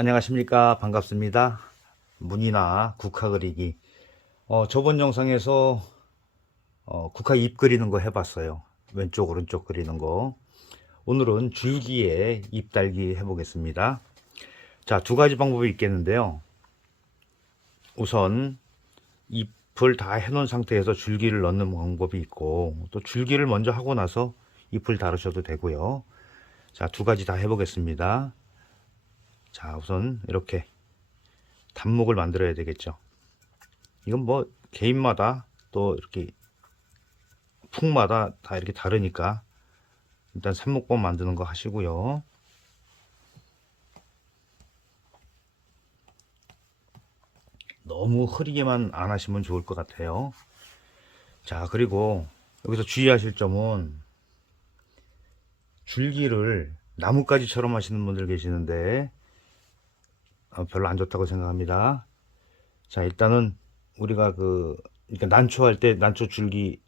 안녕하십니까. 반갑습니다. 문이나 국화 그리기. 저번 영상에서 국화 잎 그리는 거 해봤어요. 왼쪽 오른쪽 그리는 거. 오늘은 줄기에 잎 달기 해보겠습니다. 자, 두 가지 방법이 있겠는데요. 우선 잎을 다 해놓은 상태에서 줄기를 넣는 방법이 있고, 또 줄기를 먼저 하고 나서 잎을 다루셔도 되고요. 자, 두 가지 다 해보겠습니다. 자, 우선 이렇게 단목을 만들어야 되겠죠. 이건 뭐 개인마다 또 이렇게 풍마다 다 이렇게 다르니까 일단 삽목법 만드는 거 하시고요. 너무 흐리게만 안 하시면 좋을 것 같아요. 자, 그리고 여기서 주의하실 점은 줄기를 나뭇가지처럼 하시는 분들 계시는데 별로 안 좋다고 생각합니다. 자, 일단은 우리가 그러니까 난초할 때 난초 줄기,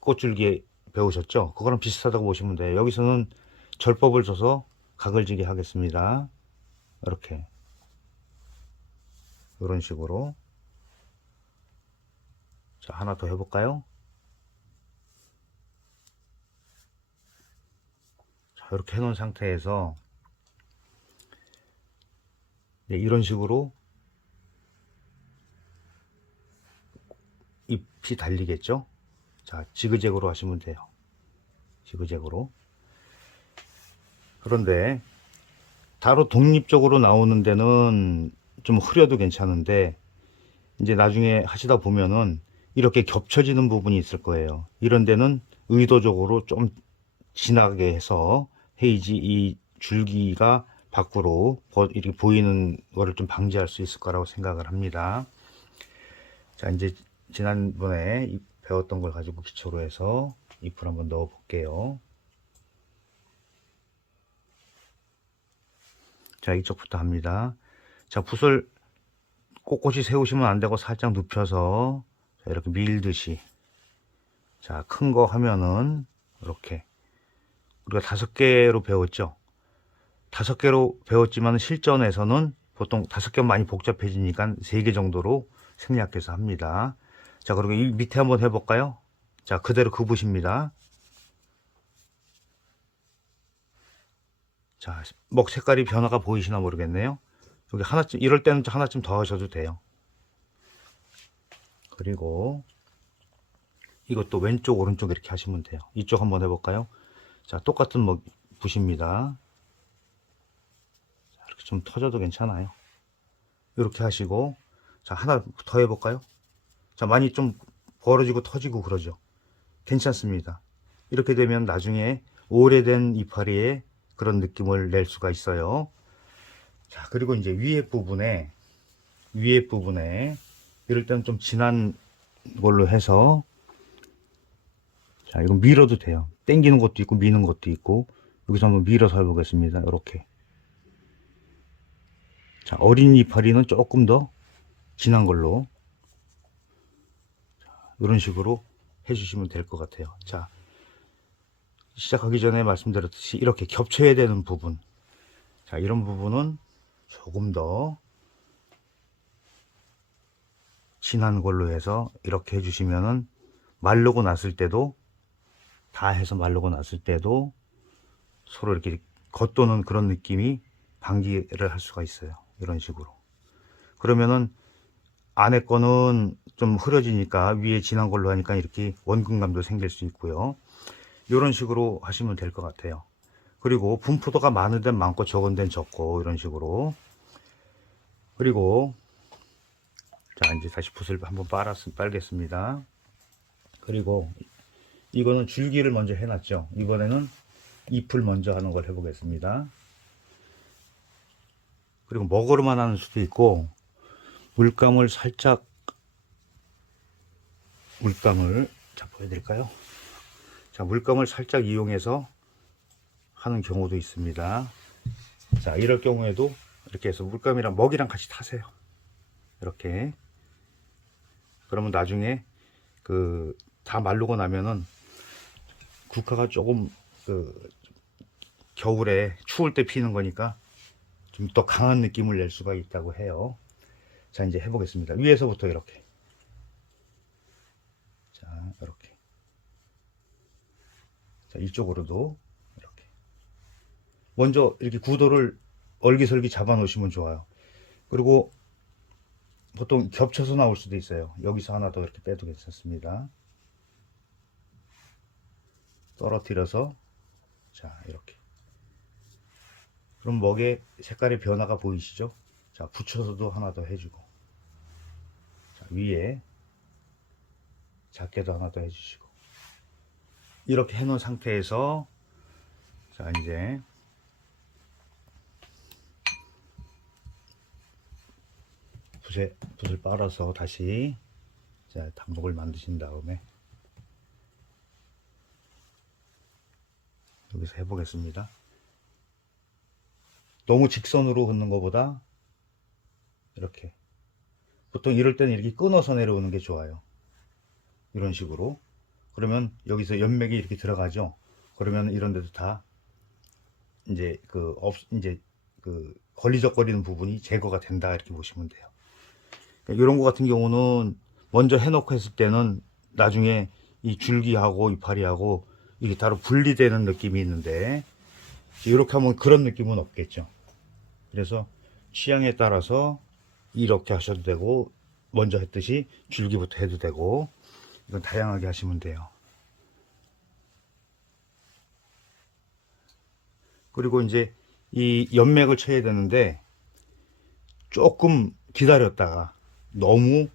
꽃줄기 배우셨죠? 그거랑 비슷하다고 보시면 돼요. 여기서는 절법을 줘서 각을 지게 하겠습니다. 이렇게 이런 식으로. 자, 하나 더 해볼까요? 자, 이렇게 해놓은 상태에서 이런 식으로 잎이 달리겠죠? 자, 지그재그로 하시면 돼요. 지그재그로. 그런데 따로 독립적으로 나오는 데는 좀 흐려도 괜찮은데 이제 나중에 하시다 보면은 이렇게 겹쳐지는 부분이 있을 거예요. 이런 데는 의도적으로 좀 진하게 해서 해야지 이 줄기가 밖으로 이렇게 보이는 거를 좀 방지할 수 있을 거라고 생각을 합니다. 자, 이제 지난번에 배웠던 걸 가지고 기초로 해서 잎을 한번 넣어 볼게요. 자, 이쪽부터 합니다. 자, 붓을 꼿꼿이 세우시면 안 되고 살짝 눕혀서 자, 이렇게 밀듯이. 자, 큰 거 하면은 이렇게 우리가 5개로 배웠죠. 5개로 배웠지만 실전에서는 보통 5개 많이 복잡해지니까 3개 정도로 생략해서 합니다. 자, 그리고 이 밑에 한번 해볼까요? 자, 그대로 그붓입니다. 자, 먹 색깔이 변화가 보이시나 모르겠네요. 여기 하나쯤, 이럴 때는 하나쯤 더 하셔도 돼요. 그리고 이것도 왼쪽 오른쪽 이렇게 하시면 돼요. 이쪽 한번 해볼까요? 자, 똑같은 붓입니다. 이렇게 좀 터져도 괜찮아요. 이렇게 하시고, 자, 하나 더 해볼까요? 자, 많이 좀 벌어지고 터지고 그러죠. 괜찮습니다. 이렇게 되면 나중에 오래된 이파리에 그런 느낌을 낼 수가 있어요. 자, 그리고 이제 위에 부분에 이럴 때는 좀 진한 걸로 해서, 자, 이건 밀어도 돼요. 당기는 것도 있고 미는 것도 있고. 여기서 한번 밀어서 해보겠습니다. 이렇게. 자, 어린 이파리는 조금 더 진한 걸로 이런 식으로 해주시면 될 것 같아요. 자, 시작하기 전에 말씀드렸듯이 이렇게 겹쳐야 되는 부분, 자, 이런 부분은 조금 더 진한 걸로 해서 이렇게 해주시면은 마르고 났을 때도, 다 해서 마르고 났을 때도 서로 이렇게 겉도는 그런 느낌이 방지를 할 수가 있어요. 이런 식으로. 그러면은 안에 거는 좀 흐려지니까 위에 진한 걸로 하니까 이렇게 원근감도 생길 수 있고요. 이런 식으로 하시면 될 것 같아요. 그리고 분포도가 많은 데는 많고 적은 데는 적고 이런 식으로. 그리고 자, 이제 다시 붓을 한번 빨겠습니다. 그리고 이거는 줄기를 먼저 해놨죠. 이번에는 잎을 먼저 하는 걸 해보겠습니다. 그리고 먹으로만 하는 수도 있고, 물감을 살짝, 자, 보여드릴까요? 자, 물감을 살짝 이용해서 하는 경우도 있습니다. 자, 이럴 경우에도 이렇게 해서 물감이랑 먹이랑 같이 타세요. 이렇게. 그러면 나중에 다 마르고 나면은 국화가 조금 겨울에 추울 때 피는 거니까 좀 더 강한 느낌을 낼 수가 있다고 해요. 자, 이제 해보겠습니다. 위에서부터 이렇게. 자, 이렇게. 자, 이쪽으로도 이렇게. 먼저 이렇게 구도를 얼기설기 잡아 놓으시면 좋아요. 그리고 보통 겹쳐서 나올 수도 있어요. 여기서 하나 더 이렇게 빼도 괜찮습니다. 떨어뜨려서, 자, 이렇게. 그럼 먹의 색깔의 변화가 보이시죠? 자, 붙여서도 하나 더 해주고, 자, 위에 작게도 하나 더 해주시고, 이렇게 해놓은 상태에서, 자, 이제 붓을 빨아서 다시, 자, 단목을 만드신 다음에 여기서 해보겠습니다. 너무 직선으로 긋는 것보다 이렇게, 보통 이럴 때는 이렇게 끊어서 내려오는 게 좋아요. 이런 식으로. 그러면 여기서 연맥이 이렇게 들어가죠. 그러면 이런 데도 다 이제 이제 걸리적거리는 부분이 제거가 된다, 이렇게 보시면 돼요. 그러니까 이런 거 같은 경우는 먼저 해놓고 했을 때는 나중에 이 줄기하고 이파리하고 이게 따로 분리되는 느낌이 있는데, 이렇게 하면 그런 느낌은 없겠죠. 그래서 취향에 따라서 이렇게 하셔도 되고, 먼저 했듯이 줄기부터 해도 되고, 이건 다양하게 하시면 돼요. 그리고 이제 이 연맥을 쳐야 되는데, 조금 기다렸다가 너무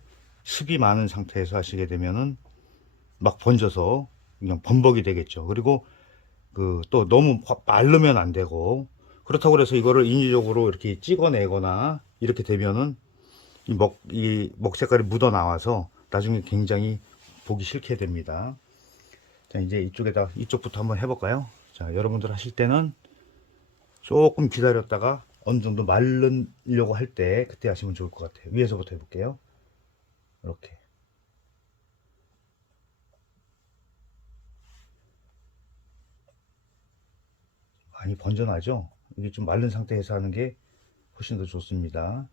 습이 많은 상태에서 하시게 되면은 막 번져서 그냥 범벅이 되겠죠. 그리고 또 너무 마르면 안 되고, 그렇다고 해서 이거를 인위적으로 이렇게 찍어내거나 이렇게 되면은 이 먹 색깔이 묻어 나와서 나중에 굉장히 보기 싫게 됩니다. 자, 이제 이쪽부터 한번 해볼까요? 자, 여러분들 하실 때는 조금 기다렸다가 어느 정도 마르려고 할 때 그때 하시면 좋을 것 같아요. 위에서부터 해볼게요. 이렇게. 많이 번져나죠? 이게 좀 마른 상태에서 하는 게 훨씬 더 좋습니다.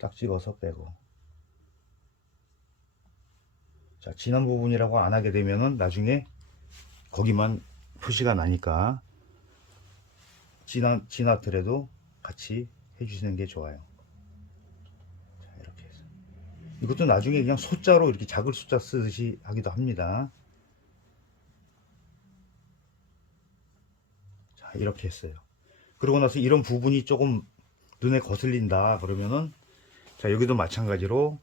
딱 찍어서 빼고. 자, 진한 부분이라고 안 하게 되면은 나중에 거기만 표시가 나니까 진하더라도 같이 해주시는 게 좋아요. 자, 이렇게 해서. 이것도 나중에 그냥 소자로 이렇게 작은 숫자 쓰듯이 하기도 합니다. 자, 이렇게 했어요. 그러고 나서 이런 부분이 조금 눈에 거슬린다 그러면은, 자, 여기도 마찬가지로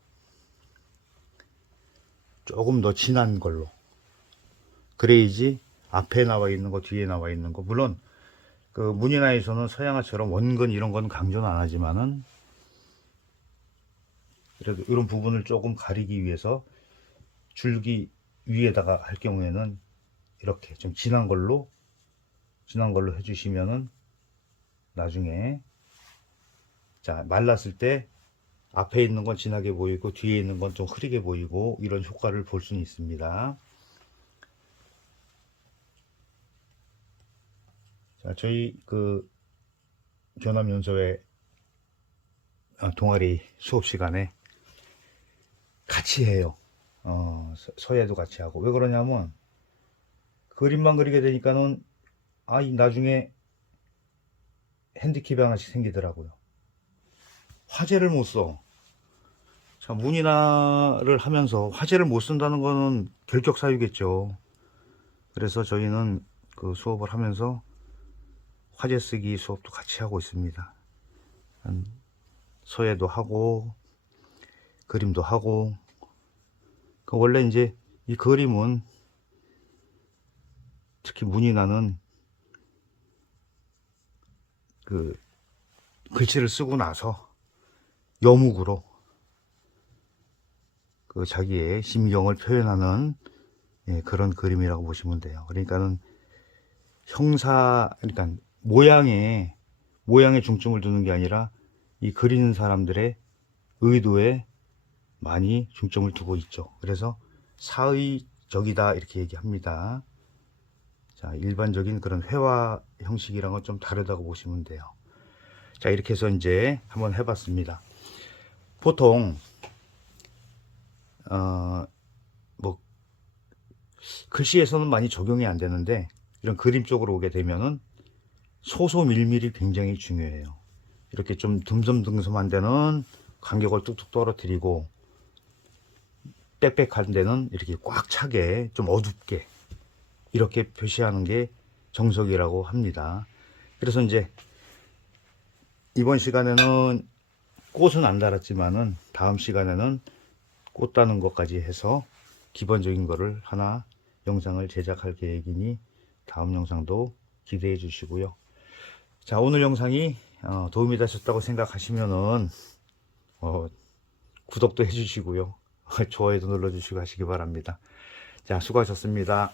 조금 더 진한 걸로, 그래야지 앞에 나와 있는 거 뒤에 나와 있는 거, 물론 문이나에서는 서양화처럼 원근 이런 건 강조는 안 하지만은, 그래도 이런 부분을 조금 가리기 위해서 줄기 위에다가 할 경우에는 이렇게 좀 진한 걸로 해주시면은 나중에, 자, 말랐을 때 앞에 있는 건 진하게 보이고 뒤에 있는 건 좀 흐리게 보이고, 이런 효과를 볼 수는 있습니다. 자, 저희 교남연수회 동아리 수업 시간에 같이 해요. 서예도 같이 하고. 왜 그러냐면 그림만 그리게 되니까는 나중에 핸디캡이 하나씩 생기더라고요. 화제를 못 써. 자, 문인화를 하면서 화제를 못 쓴다는 거는 결격사유겠죠. 그래서 저희는 수업을 하면서 화제 쓰기 수업도 같이 하고 있습니다. 서예도 하고 그림도 하고. 원래 이제 이 그림은, 특히 문인화는 글씨를 쓰고 나서 여묵으로 자기의 심경을 표현하는, 그런 그림이라고 보시면 돼요. 그러니까는 그러니까 모양에 중점을 두는 게 아니라 이 그리는 사람들의 의도에 많이 중점을 두고 있죠. 그래서 사의적이다 이렇게 얘기합니다. 자, 일반적인 그런 회화 형식이랑은 좀 다르다고 보시면 돼요. 자, 이렇게 해서 이제 한번 해봤습니다. 보통 뭐 글씨에서는 많이 적용이 안 되는데 이런 그림 쪽으로 오게 되면은 소소밀밀이 굉장히 중요해요. 이렇게 좀 듬섬듬섬한 데는 간격을 뚝뚝 떨어뜨리고 빽빽한 데는 이렇게 꽉 차게 좀 어둡게 이렇게 표시하는 게 정석이라고 합니다. 그래서 이제 이번 시간에는 꽃은 안 달았지만은 다음 시간에는 꽃 다는 것까지 해서 기본적인 거를 하나 영상을 제작할 계획이니 다음 영상도 기대해 주시고요. 자, 오늘 영상이 도움이 되셨다고 생각하시면은 구독도 해 주시고요. 좋아요도 눌러 주시고 하시기 바랍니다. 자, 수고하셨습니다.